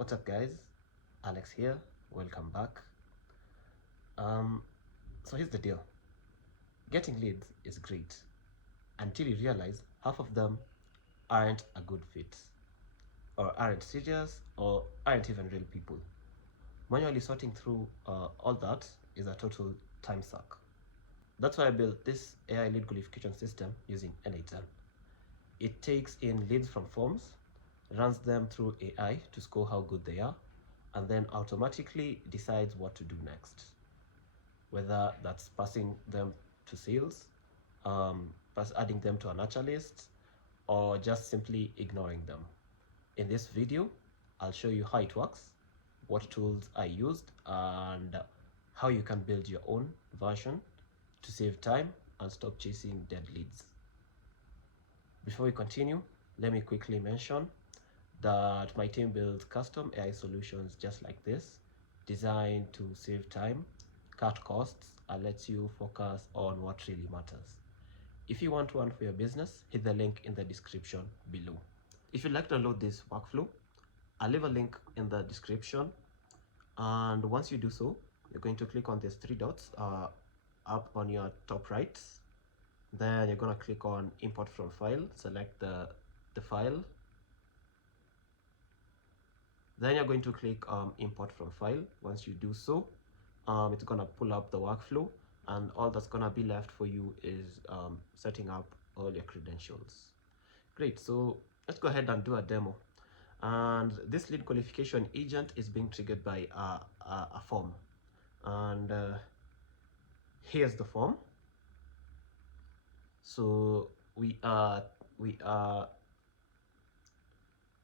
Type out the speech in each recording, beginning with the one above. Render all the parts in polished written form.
What's up, guys? Alex here. Welcome back. So here's the deal. Getting leads is great until you realize half of them aren't a good fit, or aren't serious, or aren't even real people. Manually sorting through all that is a total time suck. That's why I built this AI lead qualification system using n8n. It takes in leads from forms, runs them through AI to score how good they are, and then automatically decides what to do next. Whether that's passing them to sales, adding them to a nurture list, or just simply ignoring them. In this video, I'll show you how it works, what tools I used, and how you can build your own version to save time and stop chasing dead leads. Before we continue, let me quickly mention that my team builds custom AI solutions just like this, designed to save time, cut costs, and lets you focus on what really matters. If you want one for your business, hit the link in the description below. If you'd like to download this workflow, I'll leave a link in the description. And once you do so, you're going to click on these three dots up on your top right. Then you're going to click on import from file, select the file. Then you're going to click import from file. Once you do so, it's going to pull up the workflow, and all that's going to be left for you is setting up all your credentials. Great, so let's go ahead and do a demo. And this lead qualification agent is being triggered by a form. And here's the form. So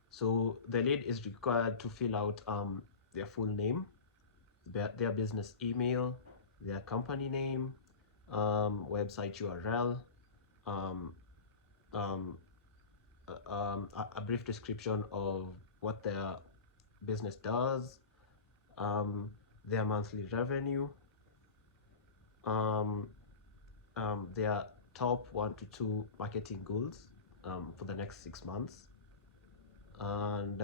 so the lead is required to fill out their full name, their business email, their company name, website URL, a brief description of what their business does, their monthly revenue, their top 1 to 2 marketing goals for the next 6 months, and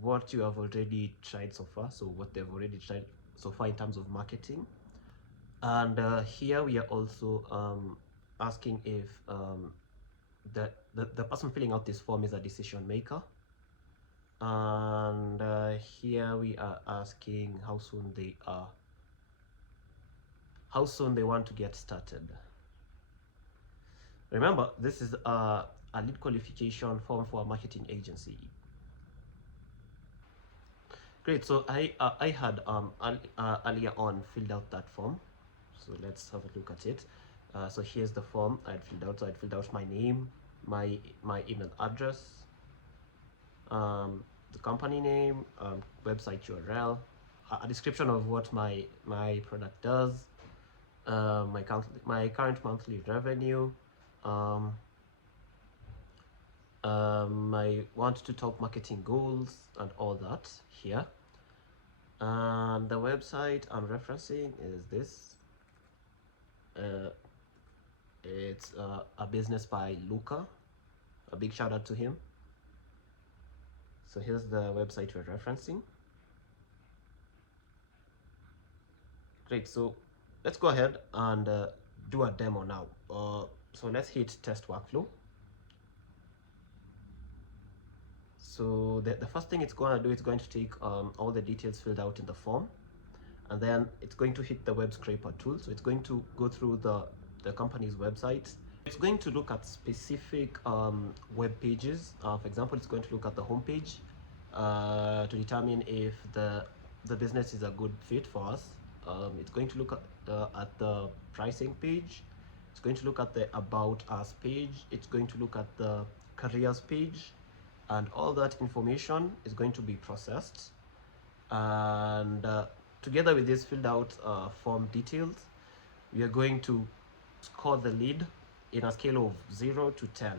what you have already tried so far, so what they've already tried so far in terms of marketing. And here we are also asking if the person filling out this form is a decision maker. And here we are asking how soon they want to get started. Remember, this is a lead qualification form for a marketing agency. Great, so I had earlier on filled out that form, so let's have a look at it. So here's the form I had filled out. So I filled out my name, my email address, the company name, website URL, a description of what my product does, my current monthly revenue, my 1 to 2 top marketing goals, and all that here. And the website I'm referencing is this. It's a business by Luca. A big shout out to him. So here's the website we're referencing. Great, so let's go ahead and do a demo now. So let's hit test workflow. So the first thing it's going to do, it's going to take all the details filled out in the form, and then it's going to hit the web scraper tool. So it's going to go through the company's website. It's going to look at specific web pages. For example, it's going to look at the homepage to determine if the business is a good fit for us. It's going to look at the pricing page. It's going to look at the about us page. It's going to look at the careers page, and all that information is going to be processed. And together with this filled out form details, we are going to score the lead in a scale of 0 to 10.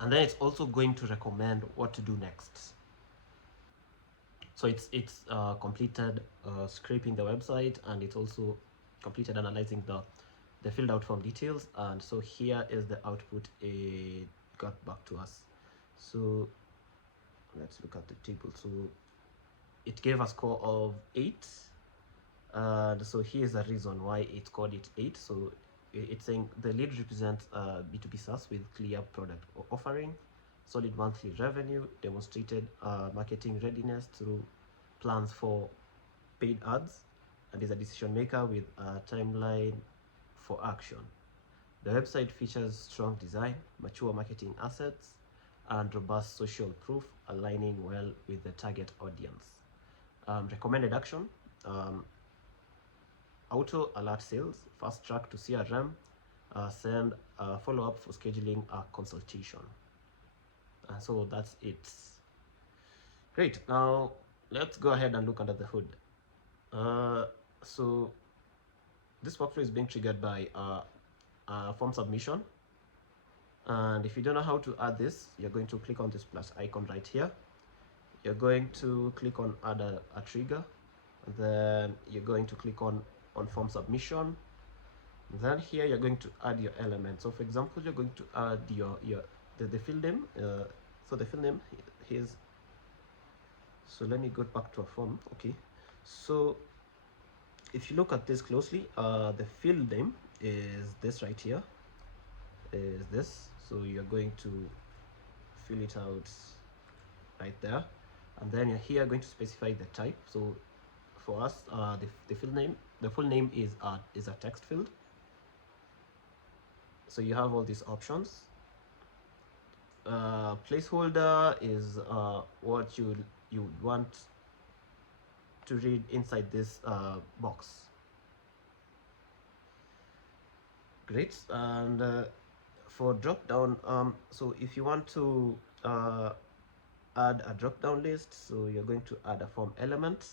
And then it's also going to recommend what to do next. So it's completed scraping the website, and it's also completed analyzing the filled out form details. And so here is the output it got back to us. So let's look at the table. So it gave a score of 8. So here's the reason why it scored it 8. So it's saying the lead represents B2B SaaS with clear product offering, solid monthly revenue, demonstrated marketing readiness through plans for paid ads, and is a decision maker with a timeline for action. The website features strong design, mature marketing assets, and robust social proof, aligning well with the target audience. Recommended action: auto alert sales, fast track to CRM, send a follow-up for scheduling a consultation. So that's it. Great. Now let's go ahead and look under the hood. So this workflow is being triggered by form submission, and if you don't know how to add this, you're going to click on this plus icon right here. You're going to click on add a trigger, and then you're going to click on form submission. Then here you're going to add your element. So for example, you're going to add the field name. So the field name is, so let me go back to a form. Okay, so if you look at this closely, the field name is this right here, is this. So you're going to fill it out right there, and then you're here going to specify the type. So for us, the field name, the full name is a text field. So you have all these options. Placeholder is what you want to read inside this box. Great. And for drop down, so if you want to add a drop down list, so you're going to add a form element.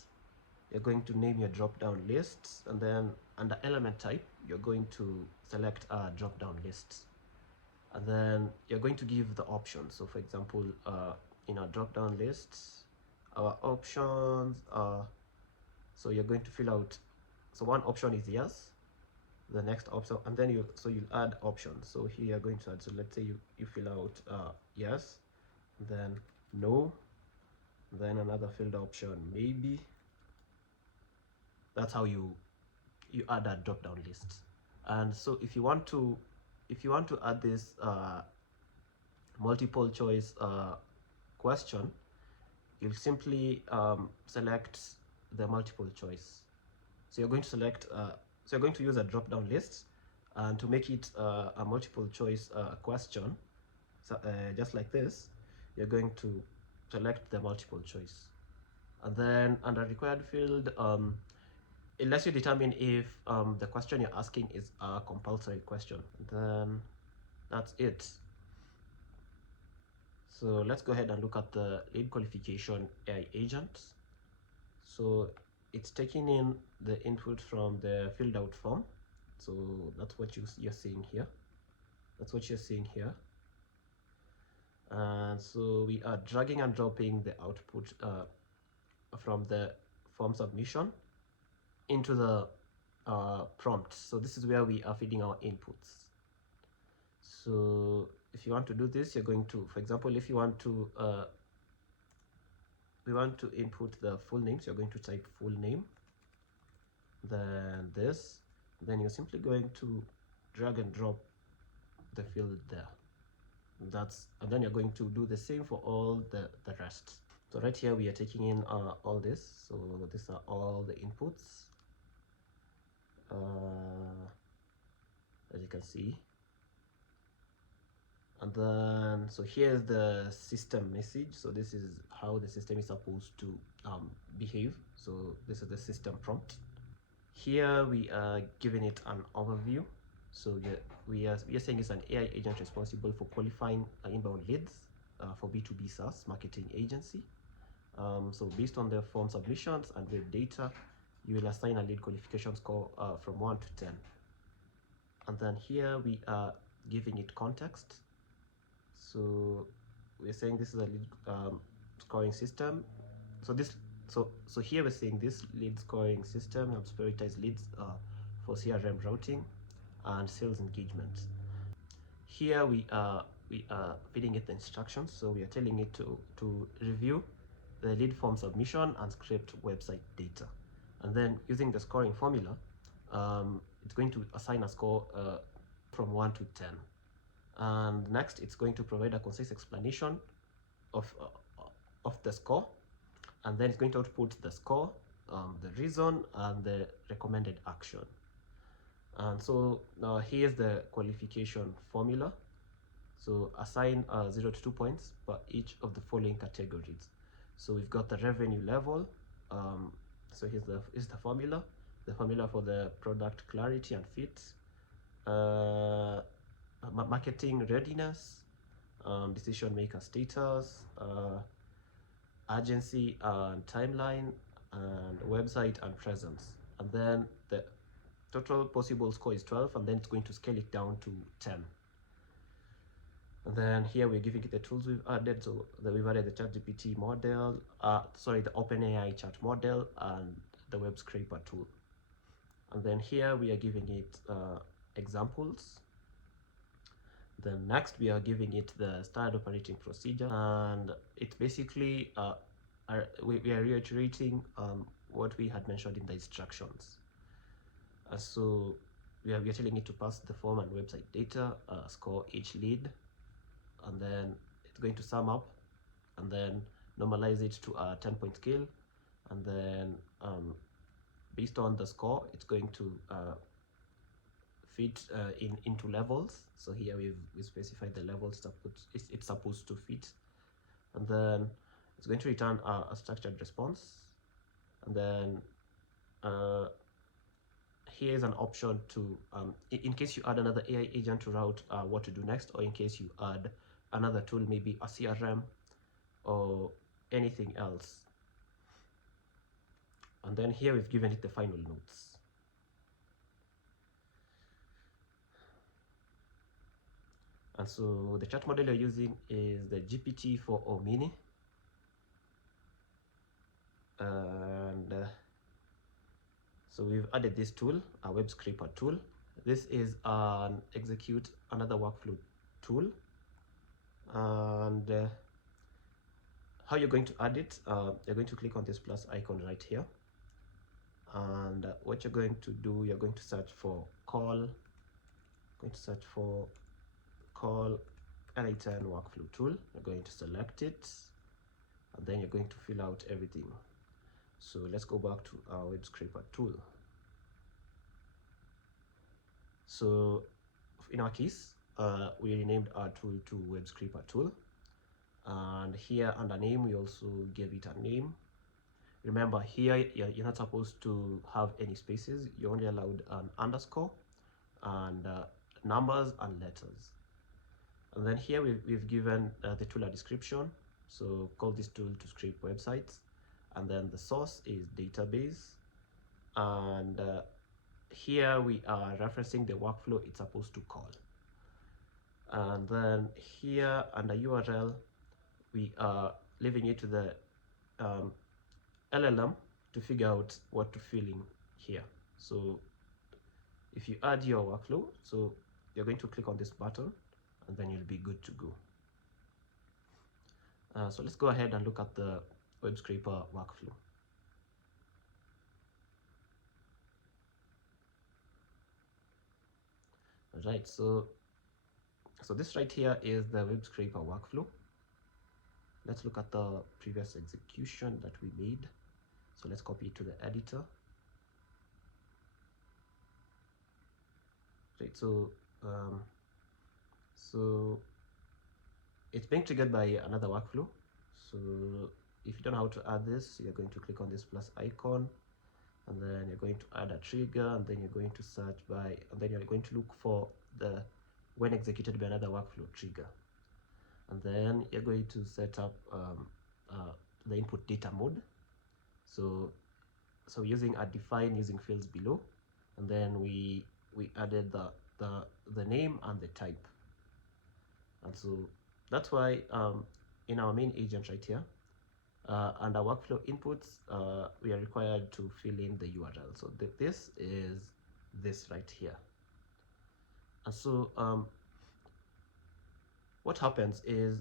You're going to name your drop down list, and then under element type, you're going to select a drop down list, and then you're going to give the options. So for example, in our drop down list, our options are, so you're going to fill out, so one option is yes, the next option, and then you'll add options. So here you're going to add, so let's say you fill out yes, then no, then another filled option maybe. That's how you add a drop down list. And so if you want to add this multiple choice question, you'll simply select the multiple choice. So you're going to select so you're going to use a drop down list, and to make it a multiple choice question, so just like this, you're going to select the multiple choice, and then under required field, it lets you determine if the question you're asking is a compulsory question. Then that's it. So let's go ahead and look at the lead qualification AI agent. So it's taking in the input from the filled out form. So that's what you're seeing here. That's what you're seeing here. And so we are dragging and dropping the output from the form submission into the prompt. So this is where we are feeding our inputs. So if you want to do this, you're going to, for example, if you want to we want to input the full name, so you're going to type full name, then this, then you're simply going to drag and drop the field there. And then you're going to do the same for all the rest. So right here we are taking in all this. So these are all the inputs, as you can see. And then, so here's the system message. So this is how the system is supposed to behave. So this is the system prompt. Here we are giving it an overview. So we are saying it's an AI agent responsible for qualifying inbound leads for B2B SaaS marketing agency. So based on the form submissions and web data, you will assign a lead qualification score from 1 to 10. And then here we are giving it context. So we're saying this is a lead scoring system. So here we're saying this lead scoring system helps prioritize leads for CRM routing and sales engagement. Here we are feeding it the instructions. So we are telling it to review the lead form submission and scraped website data. And then using the scoring formula, it's going to assign a score from 1 to 10. And next, it's going to provide a concise explanation of the score, and then it's going to output the score, the reason, and the recommended action. And so now here's the qualification formula. So assign 0 to 2 points per each of the following categories. So we've got the revenue level. So here's the formula. The formula for the product clarity and fit, marketing readiness, decision maker status, urgency and timeline, and website and presence. And then the total possible score is 12, and then it's going to scale it down to 10. And then here we're giving it the tools we've added. So we've added the ChatGPT model, the OpenAI chat model, and the web scraper tool. And then here we are giving it examples. Then next we are giving it the standard operating procedure, and it's basically we are reiterating what we had mentioned in the instructions. So we are telling it to pass the form and website data, score each lead, and then it's going to sum up and then normalize it to a 10-point scale, and then based on the score, it's going to fit into levels. So here we specified the levels that it's supposed to fit, and then it's going to return a structured response. And then here is an option to in case you add another AI agent to route what to do next, or in case you add another tool, maybe a CRM or anything else. And then here we've given it the final notes. And so the chat model you're using is the GPT-4o Mini. And so we've added this tool, a web scraper tool. This is an execute another workflow tool. And how you're going to add it, you're going to click on this plus icon right here. And what you're going to do, you're going to search for call n8n workflow tool. You're going to select it, and then you're going to fill out everything. So let's go back to our web scraper tool. So in our case, we renamed our tool to web scraper tool, and here under name we also gave it a name. Remember, here you're not supposed to have any spaces. You're only allowed an underscore and numbers and letters. And then here we've given the tool a description. So call this tool to scrape websites, and then the source is database, and here we are referencing the workflow it's supposed to call. And then here under URL we are leaving it to the LLM to figure out what to fill in here. So if you add your workflow, so you're going to click on this button, and then you'll be good to go. So let's go ahead and look at the web scraper workflow. All right, so this right here is the web scraper workflow. Let's look at the previous execution that we made. So let's copy it to the editor. Right, so it's being triggered by another workflow. So if you don't know how to add this, you're going to click on this plus icon, and then you're going to add a trigger, and then you're going to search by, and then you're going to look for the when executed by another workflow trigger, and then you're going to set up the input data mode. So using a define using fields below, and then we added the name and the type. And so that's why in our main agent right here, under workflow inputs, we are required to fill in the URL. So this is this right here. And so what happens is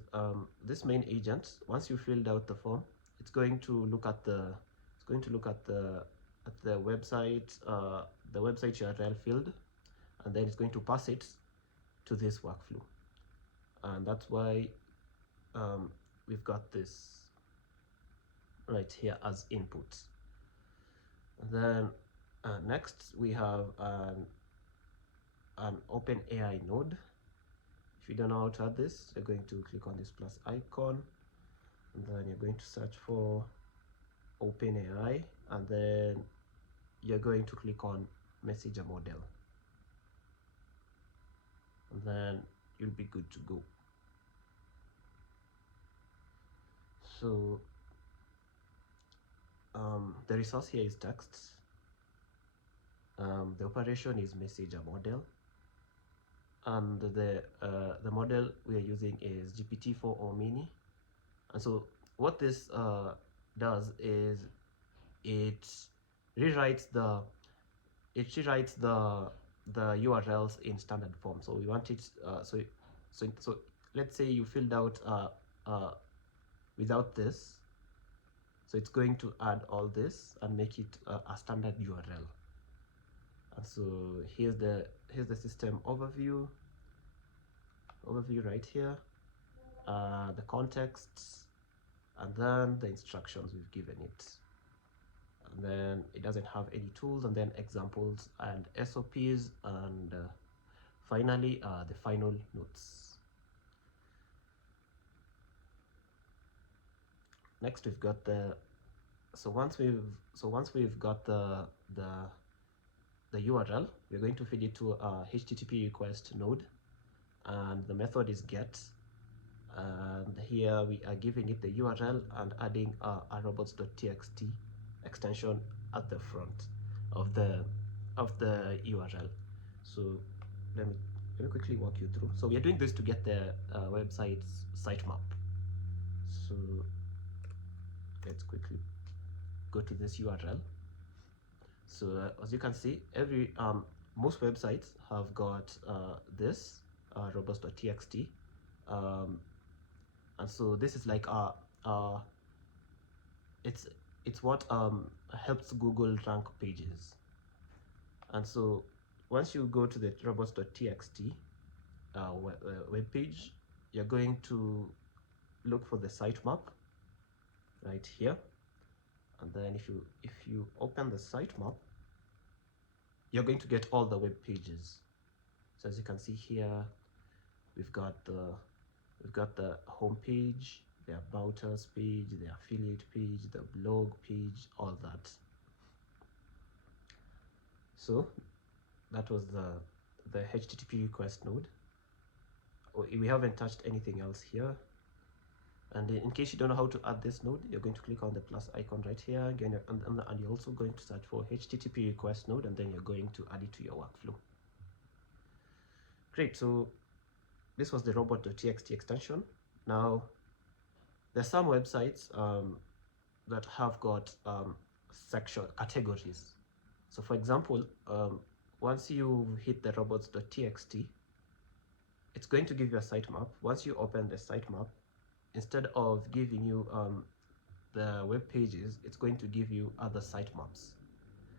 this main agent, once you filled out the form, it's going to look at the website, the website URL field, and then it's going to pass it to this workflow, and that's why we've got this right here as input. And then next we have an OpenAI node. If you don't know how to add this, you're going to click on this plus icon, and then you're going to search for OpenAI, and then you're going to click on messenger model, and then you'll be good to go. So the resource here is text. The operation is messenger model, and the model we are using is GPT-4 or Mini. And so what this does is it rewrites the URLs in standard form. So we want it so let's say you filled out without this, so it's going to add all this and make it a standard URL. And so here's the system overview right here, the context, and then the instructions we've given it, and then it doesn't have any tools, and then examples and SOPs, and finally the final notes. Next we've got once we've got the URL, we're going to feed it to a HTTP request node, and the method is get, and here we are giving it the URL and adding a robots.txt extension at the front of the URL. So let me quickly walk you through. So we are doing this to get the website's sitemap. So let's quickly go to this URL. So as you can see, most websites have got this robots.txt, and so this is like it's what helps Google rank pages. And so once you go to the robots.txt web page, you're going to look for the sitemap right here, and then if you open the sitemap, you're going to get all the web pages. So as you can see here, we've got the home page, the about us page, the affiliate page, the blog page, all that. So that was the HTTP request node. We haven't touched anything else here. And in case you don't know how to add this node, you're going to click on the plus icon right here again, and you're also going to search for HTTP request node, and then you're going to add it to your workflow. Great. So this was the robot.txt extension. Now there's some websites that have got section categories. So for example, once you hit the robots.txt, it's going to give you a sitemap. Once you open the sitemap, instead of giving you the web pages, it's going to give you other sitemaps.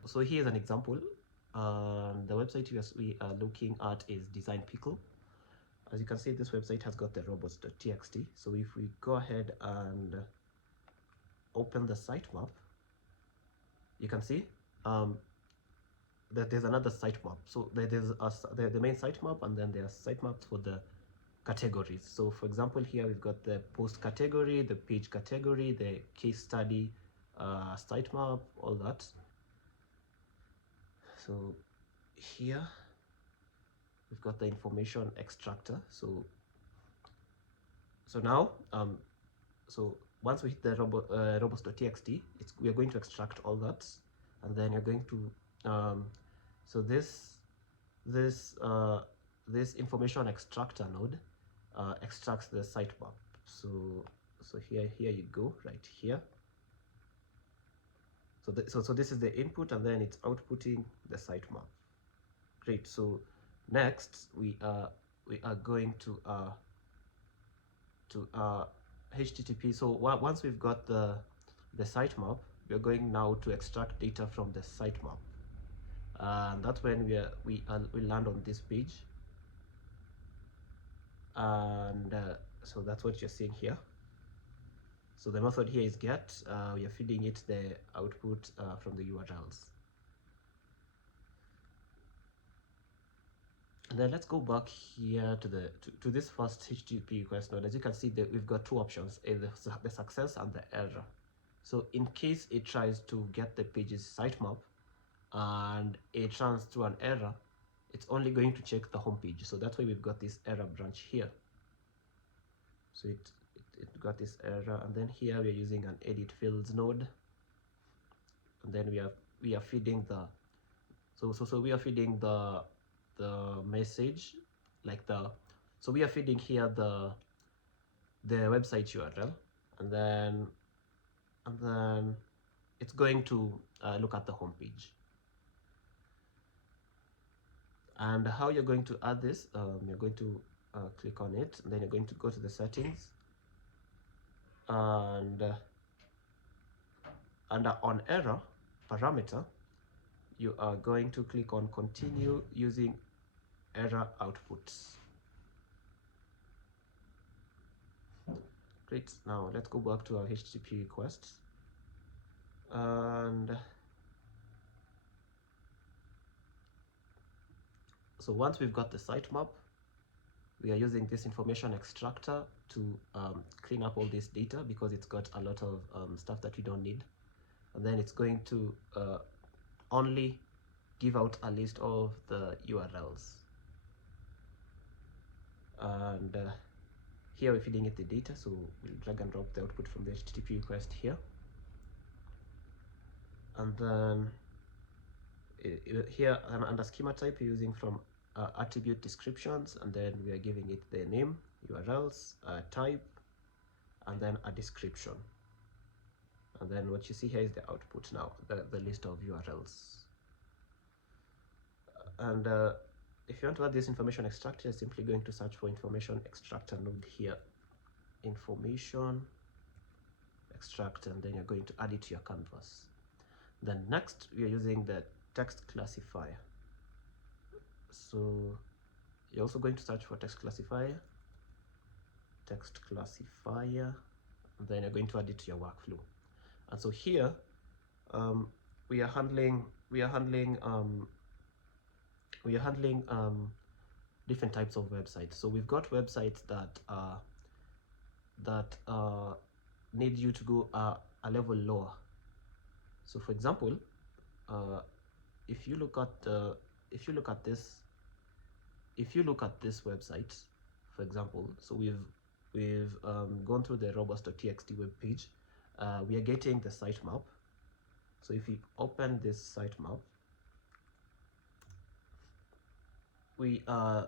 So here's an example. The website we are looking at is Design Pickle. As you can see, this website has got the robots.txt. So if we go ahead and open the sitemap, you can see that there's another sitemap. So there's the main sitemap, and then there are sitemaps for the categories. So for example, here we've got the post category, the page category, the case study sitemap, all that. So here we've got the information extractor. So now so once we hit the robots.txt, we are going to extract all that, and then you're going to so this information extractor node extracts the sitemap. So here you go, right here. So this is the input, and then it's outputting the sitemap. Great. So next we are going to HTTP. So once we've got the the sitemap, we're going now to extract data from the sitemap. And that's when we land on this page. And so that's what you're seeing here. So the method here is get. We are feeding it the output from the URLs. And then let's go back here to this first HTTP request node. As you can see, that we've got two options: the success and the error. So in case it tries to get the page's sitemap and it runs through an error, it's only going to check the home page. So that's why we've got this error branch here. So it got this error, and then here we are using an edit fields node, and then we are feeding the we are feeding the message, like so we are feeding here the website URL, and then it's going to look at the home page. And how you're going to add this, you're going to click on it, and then you're going to go to the settings, and under on error parameter, you are going to click on continue using error outputs. Great. Now let's go back to our HTTP requests, and so once we've got the sitemap, we are using this information extractor to clean up all this data, because it's got a lot of stuff that we don't need. And then it's going to only give out a list of the URLs. And here we're feeding it the data, so we'll drag and drop the output from the HTTP request here. And then here under schema type, we're using from attribute descriptions, and then we are giving it the name, URLs, type, and then a description. And then what you see here is the output now, the list of URLs. And if you want to add this information extractor, you're simply going to search for information extractor node here, information extractor, and then you're going to add it to your canvas. Then next, we are using the text classifier. So you're also going to search for text classifier, and then you're going to add it to your workflow. And so here we are handling different types of websites. So we've got websites that need you to go a level lower. So for example, if you look at this website, for example, so we've gone through the robots.txt web page. We are getting the sitemap. So if we open this sitemap, we are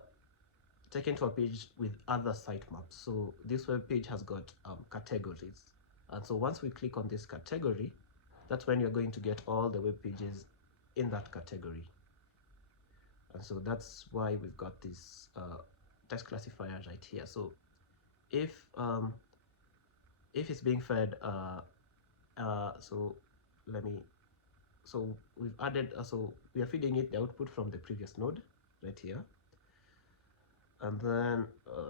taken to a page with other sitemaps. So this web page has got categories, and so once we click on this category, that's when you're going to get all the web pages in that category. And so that's why we've got this text classifier right here. So if it's being fed, so we've added, so we are feeding it the output from the previous node right here, and then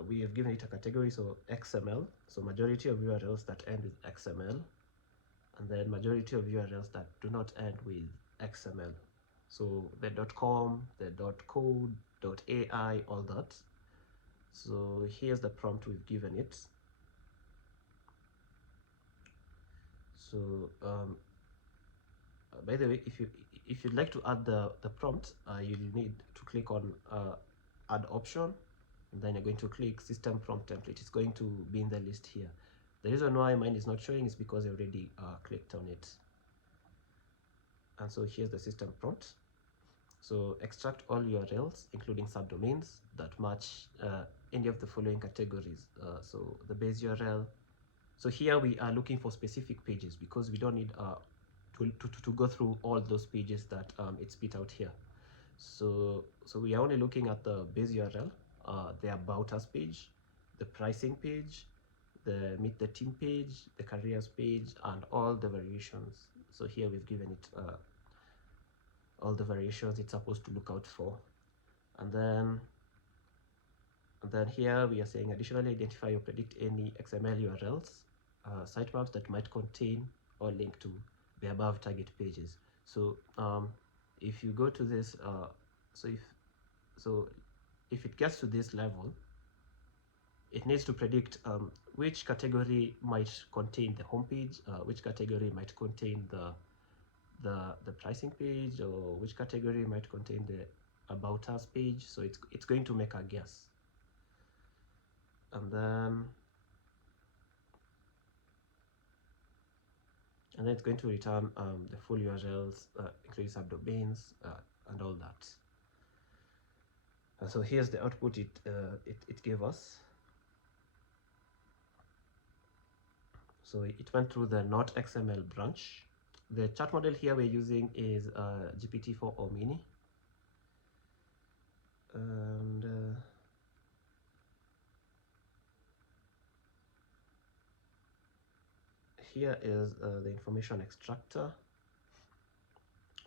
we have given it a category, so XML, so majority of URLs that end with XML, and then majority of URLs that do not end with XML, so the .com, the .code, .ai, all that. So here's the prompt we've given it. So by the way, if you'd like to add the prompt, you'll need to click on add option, and then you're going to click system prompt template. It's going to be in the list here. The reason why mine is not showing is because I already clicked on it. And so here's the system prompt. So extract all URLs, including subdomains, that match any of the following categories. So the base URL. So here we are looking for specific pages, because we don't need to go through all those pages that it's spit out here. So we are only looking at the base URL, the about us page, the pricing page, the meet the team page, the careers page, and all the variations. So here we've given it all the variations it's supposed to look out for. And then here we are saying additionally identify or predict any XML URLs, sitemaps that might contain or link to the above target pages. So if you go to this, if it gets to this level, it needs to predict which category might contain the homepage, which category might contain the pricing page, or which category might contain the about us page. So it's going to make a guess, and then it's going to return the full URLs, including subdomains, and all that. And so here's the output it gave us. So it went through the not XML branch. The chat model here we're using is GPT-4 or Mini. And here is the information extractor.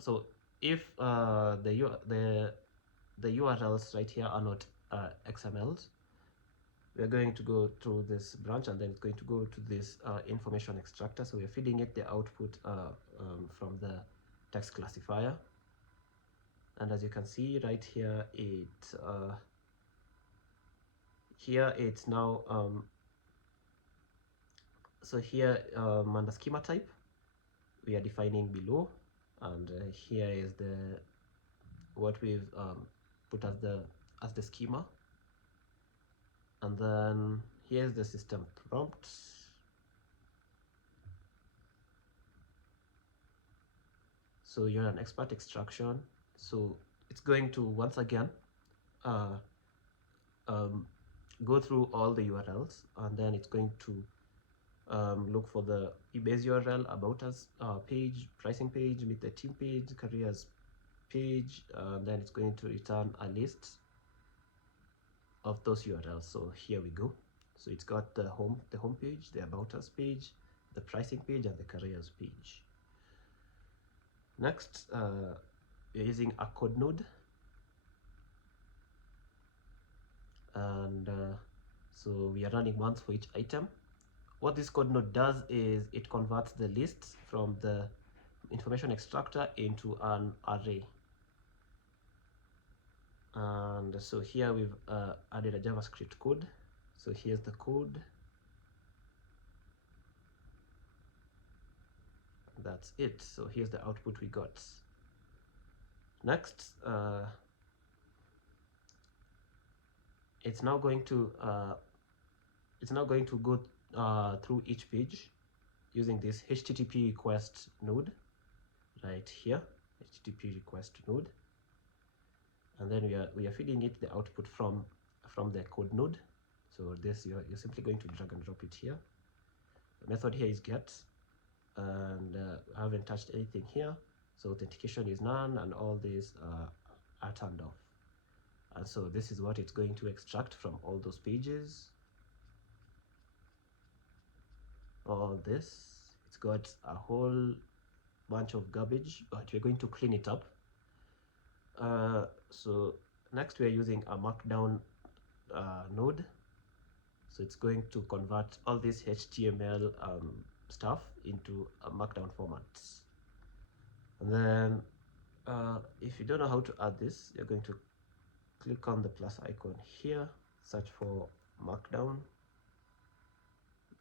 So if the URLs right here are not XMLs, we're going to go through this branch, and then it's going to go to this information extractor. So we're feeding it the output from the text classifier. And as you can see right here, it's now so here under schema type we are defining below, and here is what we've put as the schema. And then here's the system prompt. So you're an expert extraction. So it's going to once again go through all the URLs, and then it's going to look for the base URL, about us page, pricing page, meet the team page, careers page, and then it's going to return a list of those URLs. So here we go. So it's got the home page, the about us page, the pricing page, and the careers page. Next, we're using a code node, and so we are running once for each item. What this code node does is it converts the lists from the information extractor into an array. And so here we've added a JavaScript code. So here's the code. That's it. So here's the output we got. Next, it's now going to go through each page using this HTTP request node right here, HTTP request node. And then we are feeding it the output from the code node. So this you're simply going to drag and drop it here. The method here is get, and I haven't touched anything here, so authentication is none, and all these are turned off. And so this is what it's going to extract from all those pages. All this, it's got a whole bunch of garbage, but we're going to clean it up. So next we're using a markdown node. So it's going to convert all this HTML stuff into a markdown format. And then if you don't know how to add this, you're going to click on the plus icon here, search for markdown,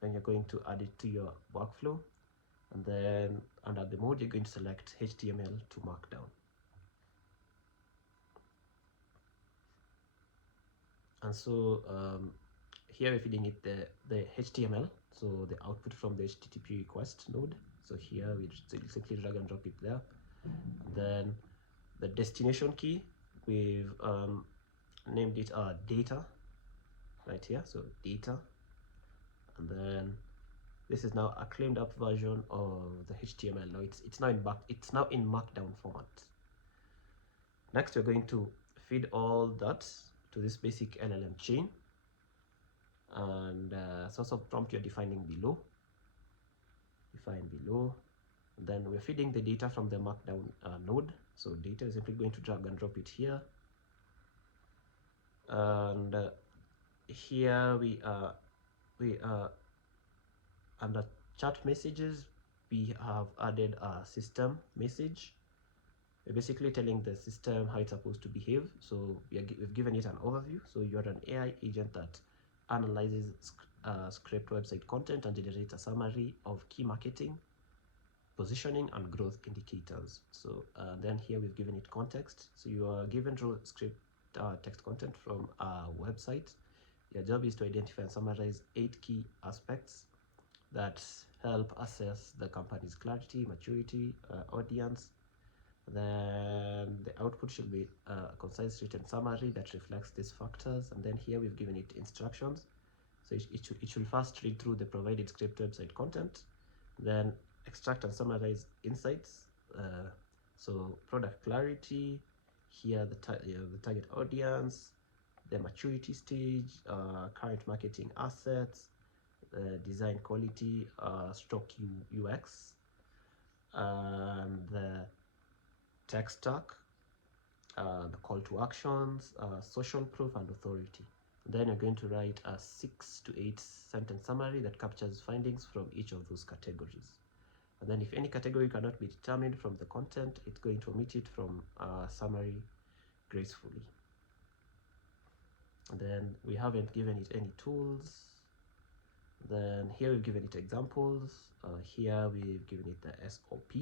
and you're going to add it to your workflow. And then under the mode, you're going to select HTML to markdown. And so here we're feeding it the HTML, so the output from the HTTP request node. So here we simply drag and drop it there. And then the destination key, we've named it data right here, so data. And then this is now a cleaned up version of the HTML. Now it's now in markdown format. Next, we're going to feed all that to this basic LLM chain, and source of prompt you're defining below. Define below. Then we're feeding the data from the markdown node. So data is simply going to drag and drop it here. And here we are under chat messages, we have added a system message. We're basically telling the system how it's supposed to behave. So we've given it an overview. So you're an AI agent that analyzes scraped website content and generates a summary of key marketing, positioning, and growth indicators. So then here we've given it context. So you are given raw script text content from a website. Your job is to identify and summarize 8 key aspects that help assess the company's clarity, maturity, audience. Then the output should be a concise written summary that reflects these factors. And then here we've given it instructions. So it should first read through the provided script website content, then extract and summarize insights. So product clarity, here the target audience, the maturity stage, current marketing assets, design quality, stock UX, and the tech stack, the call to actions, social proof, and authority. Then you're going to write a 6 to 8 sentence summary that captures findings from each of those categories. And then if any category cannot be determined from the content, it's going to omit it from summary gracefully. And then we haven't given it any tools. Then here we've given it examples. Here we've given it the SOP,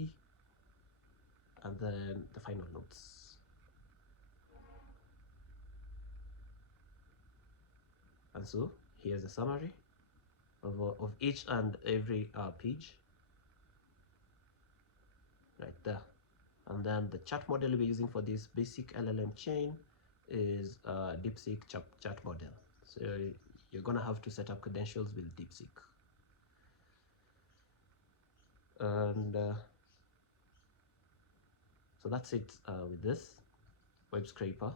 and then the final notes. And so here's a summary of each and every page right there. And then the chat model we're using for this basic LLM chain is DeepSeek chat model. So you're gonna have to set up credentials with DeepSeek. And so that's it with this web scraper.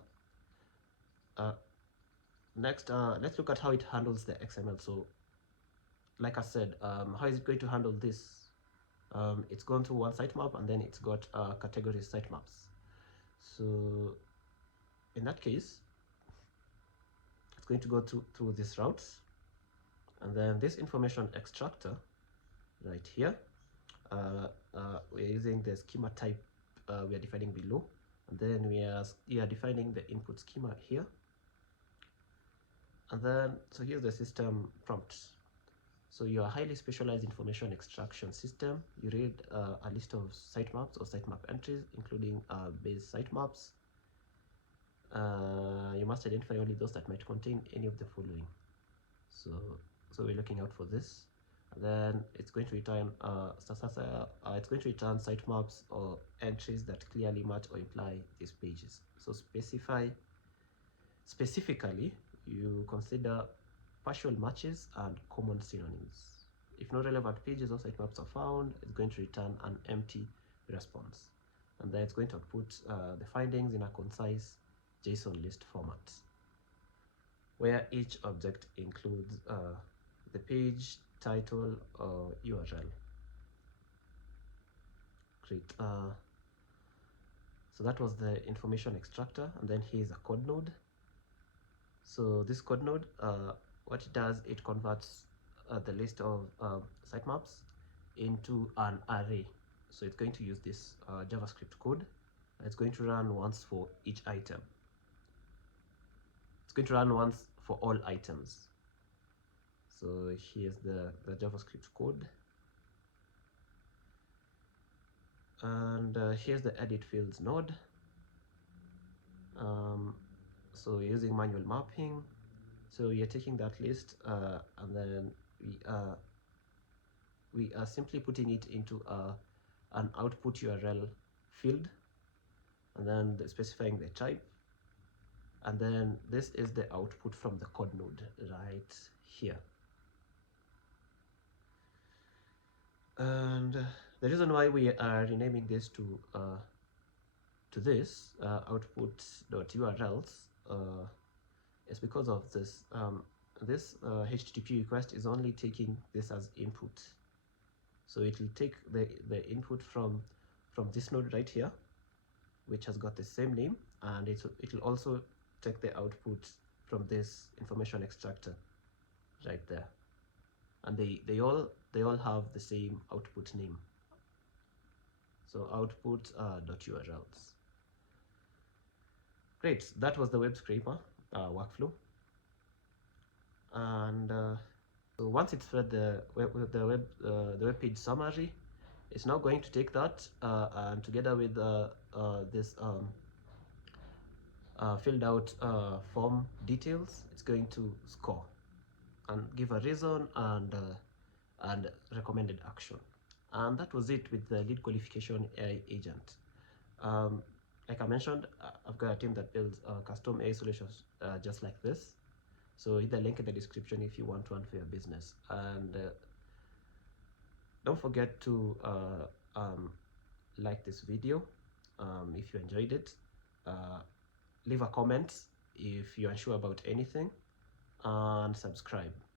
Next, let's look at how it handles the XML. So like I said, how is it going to handle this? It's gone through one sitemap, and then it's got category sitemaps. So in that case, it's going to go through these routes, and then this information extractor right here, we're using the schema type we are defining below, and then we are defining the input schema here. And then, so here's the system prompt. So your highly specialized information extraction system, you read a list of sitemaps or sitemap entries, including base sitemaps. You must identify only those that might contain any of the following. So we're looking out for this. And then it's going to return it's going to return sitemaps or entries that clearly match or imply these pages. So specifically, you consider partial matches and common synonyms. If no relevant pages or sitemaps are found, it's going to return an empty response. And then it's going to output the findings in a concise JSON list format, where each object includes the page, title, or URL. Great. So that was the information extractor, and then here's a code node. So this code node, what it does, it converts the list of sitemaps into an array. So it's going to use this JavaScript code. It's going to run once for each item. It's going to run once for all items. So here's the JavaScript code. And here's the edit fields node. So we're using manual mapping. So we are taking that list and then we are simply putting it into an output URL field, and then specifying the type. And then this is the output from the code node right here. And the reason why we are renaming this to output.urls is because of this. this HTTP request is only taking this as input. So it will take the input from this node right here, which has got the same name, and it will also take the output from this information extractor right there, and they all have the same output name. So output .urls. Great, that was the web scraper workflow. And so once it's fed the web page summary, it's now going to take that and together with this filled out form details, it's going to score and give a reason and recommended action. And that was it with the lead qualification AI agent. Like I mentioned, I've got a team that builds custom AI solutions just like this. So hit the link in the description if you want to run for your business. And don't forget to like this video if you enjoyed it. Leave a comment if you're unsure about anything, and subscribe.